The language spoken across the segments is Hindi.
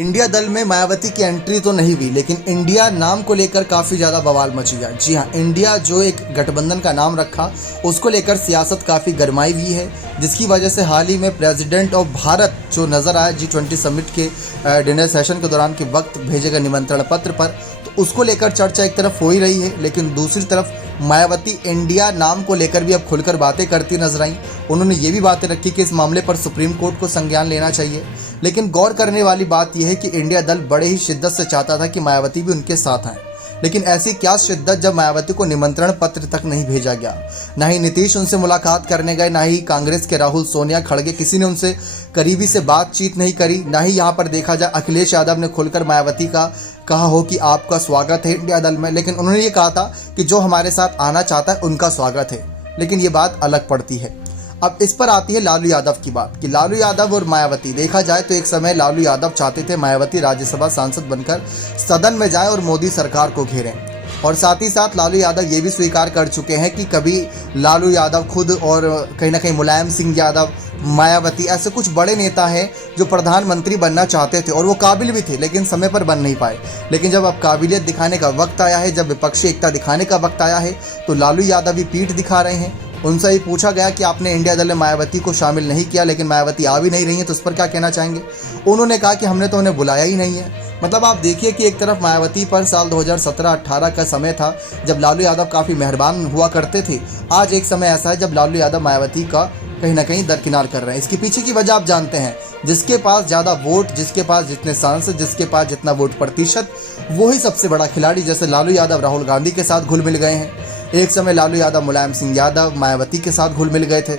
इंडिया दल में मायावती की एंट्री तो नहीं हुई, लेकिन इंडिया नाम को लेकर काफ़ी ज़्यादा बवाल मची है। जी हाँ, इंडिया जो एक गठबंधन का नाम रखा, उसको लेकर सियासत काफ़ी गरमाई हुई है, जिसकी वजह से हाल ही में प्रेसिडेंट ऑफ भारत जो नज़र आया G20 समिट के डिनर सेशन के दौरान के वक्त भेजे गए निमंत्रण पत्र पर, तो उसको लेकर चर्चा एक तरफ हो ही रही है, लेकिन दूसरी तरफ मायावती इंडिया नाम को लेकर भी अब खुलकर बातें करती नजर आई। उन्होंने ये भी बातें रखी कि इस मामले पर सुप्रीम कोर्ट को संज्ञान लेना चाहिए। लेकिन गौर करने वाली बात यह है कि इंडिया दल बड़े ही शिद्दत से चाहता था कि मायावती भी उनके साथ आए, लेकिन ऐसी क्या शिद्दत जब मायावती को निमंत्रण पत्र तक नहीं भेजा गया। ना ही नीतीश उनसे मुलाकात करने गए, ना ही कांग्रेस के राहुल, सोनिया, खड़गे किसी ने उनसे करीबी से बातचीत नहीं करी। ना ही यहाँ पर देखा जाए अखिलेश यादव ने खुलकर मायावती का कहा हो कि आपका स्वागत है इंडिया दल में, लेकिन उन्होंने ये कहा था कि जो हमारे साथ आना चाहता है उनका स्वागत है। लेकिन ये बात अलग पड़ती है। अब इस पर आती है लालू यादव की बात कि लालू यादव और मायावती, देखा जाए तो एक समय लालू यादव चाहते थे मायावती राज्यसभा सांसद बनकर सदन में जाए और मोदी सरकार को घेरें, और साथ ही साथ लालू यादव ये भी स्वीकार कर चुके हैं कि कभी लालू यादव खुद और कहीं ना कहीं मुलायम सिंह यादव, मायावती, ऐसे कुछ बड़े नेता हैं जो प्रधानमंत्री बनना चाहते थे और वो काबिल भी थे, लेकिन समय पर बन नहीं पाए। लेकिन जब अब काबिलियत दिखाने का वक्त आया है, जब विपक्षी एकता दिखाने का वक्त आया है, तो लालू यादव भी पीठ दिखा रहे हैं। उनसे ही पूछा गया कि आपने इंडिया दल में मायावती को शामिल नहीं किया, लेकिन मायावती आ भी नहीं रही है, तो उस पर क्या कहना चाहेंगे। उन्होंने कहा कि हमने तो उन्हें बुलाया ही नहीं है। मतलब आप देखिए कि एक तरफ मायावती पर साल 2017-18 का समय था जब लालू यादव काफ़ी मेहरबान हुआ करते थे। आज एक समय ऐसा है जब लालू यादव मायावती का कहीं ना कहीं दरकिनार कर रहे हैं। इसके पीछे की वजह आप जानते हैं, जिसके पास ज़्यादा वोट, जिसके पास जितने सांसद, जिसके पास जितना वोट प्रतिशत, वही सबसे बड़ा खिलाड़ी। जैसे लालू यादव राहुल गांधी के साथ घुल मिल गए हैं, एक समय लालू यादव मुलायम सिंह यादव, मायावती के साथ घुल मिल गए थे।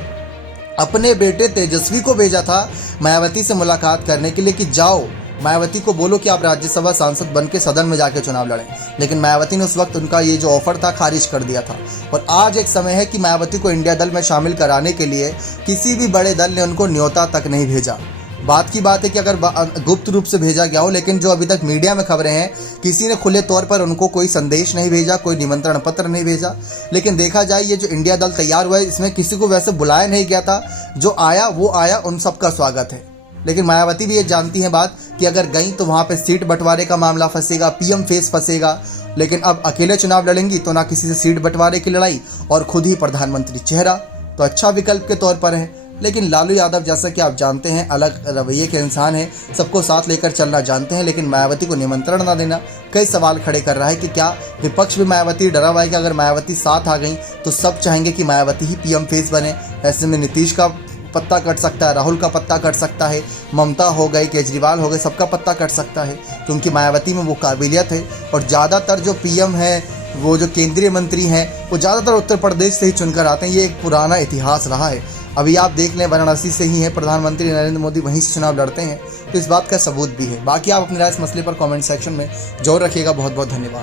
अपने बेटे तेजस्वी को भेजा था मायावती से मुलाकात करने के लिए कि जाओ मायावती को बोलो कि आप राज्यसभा सांसद बन के सदन में जाकर चुनाव लड़ें, लेकिन मायावती ने उस वक्त उनका ये जो ऑफर था खारिज कर दिया था। और आज एक समय है कि मायावती को इंडिया दल में शामिल कराने के लिए किसी भी बड़े दल ने उनको न्योता तक नहीं भेजा। बात की बात है कि अगर गुप्त रूप से भेजा गया हो, लेकिन जो अभी तक मीडिया में खबरें हैं, किसी ने खुले तौर पर उनको कोई संदेश नहीं भेजा, कोई निमंत्रण पत्र नहीं भेजा। लेकिन देखा जाए ये जो इंडिया दल तैयार हुआ है, इसमें किसी को वैसे बुलाया नहीं गया था। जो आया वो आया, उन सबका स्वागत है। लेकिन मायावती भी ये जानती हैं बात कि अगर गई तो वहाँ पे सीट बंटवारे का मामला फंसेगा, पीएम फेस फंसेगा। लेकिन अब अकेले चुनाव लड़ेंगी तो ना किसी से सीट बंटवारे की लड़ाई और खुद ही प्रधानमंत्री चेहरा, तो अच्छा विकल्प के तौर पर है। लेकिन लालू यादव जैसा कि आप जानते हैं अलग रवैये के इंसान हैं, सबको साथ लेकर चलना जानते हैं, लेकिन मायावती को निमंत्रण ना देना कई सवाल खड़े कर रहा है कि क्या विपक्ष भी मायावती डरा हुआ है कि अगर मायावती साथ आ गई तो सब चाहेंगे कि मायावती ही पीएम फेस बने। ऐसे में नीतीश का पत्ता कट सकता है, राहुल का पत्ता कट सकता है, ममता हो गई, केजरीवाल हो गए, सबका पत्ता कट सकता है, क्योंकि मायावती में वो काबिलियत है। और ज़्यादातर जो पीएम है, वो जो केंद्रीय मंत्री हैं, वो ज़्यादातर उत्तर प्रदेश से ही चुनकर आते हैं। ये एक पुराना इतिहास रहा है। अभी आप देख लें, वाराणसी से ही है प्रधानमंत्री नरेंद्र मोदी, वहीं से चुनाव लड़ते हैं, तो इस बात का सबूत भी है। बाकी आप अपनी राय इस मसले पर कमेंट सेक्शन में जरूर रखिएगा। बहुत बहुत धन्यवाद।